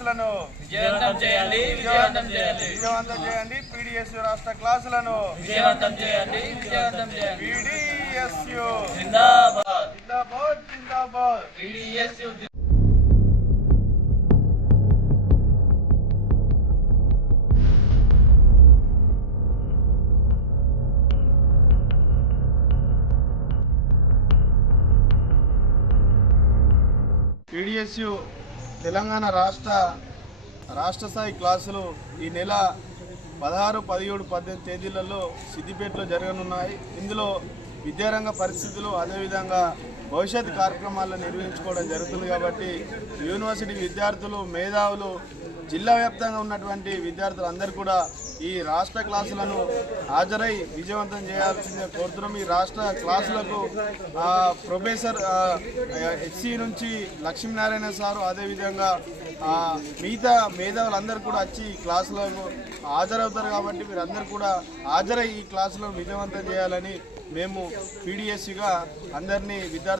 క్లాసులను విజయవంతం చేయండి. పీడీఎస్యు రాష్ట్ర క్లాసులను విజయవంతం చేయండి. పీడీఎస్యు జిందాబాద్. జిందాబాద్ జిందాబాద్. పీడీఎస్యు పీడీఎస్యు తెలంగాణ రాష్ట్ర స్థాయి క్లాసులు ఈ నెల 16, 17, 18 తేదీలలో సిద్దిపేటలో జరగనున్నాయి. ఇందులో విద్యారంగ పరిస్థితులు అదేవిధంగా భవిష్యత్ కార్యక్రమాలను నిర్వహించుకోవడం జరుగుతుంది. కాబట్టి యూనివర్సిటీ విద్యార్థులు, మేధావులు, జిల్లా వ్యాప్తంగా ఉన్నటువంటి విద్యార్థులందరూ కూడా ఈ రాష్ట్ర క్లాసులను హాజరై విజయవంతం చేయాల్సిందే కోరుతున్నాం. ఈ రాష్ట్ర క్లాసులకు ప్రొఫెసర్ హెచ్సి నుంచి లక్ష్మీనారాయణ సారు అదేవిధంగా మిగతా మేధావులందరూ కూడా వచ్చి ఈ క్లాసులకు హాజరవుతారు. కాబట్టి మీరందరూ కూడా హాజరై ఈ క్లాసులను విజయవంతం చేయాలని మేము పీడీఎస్సీగా అందరినీ విద్యార్థులు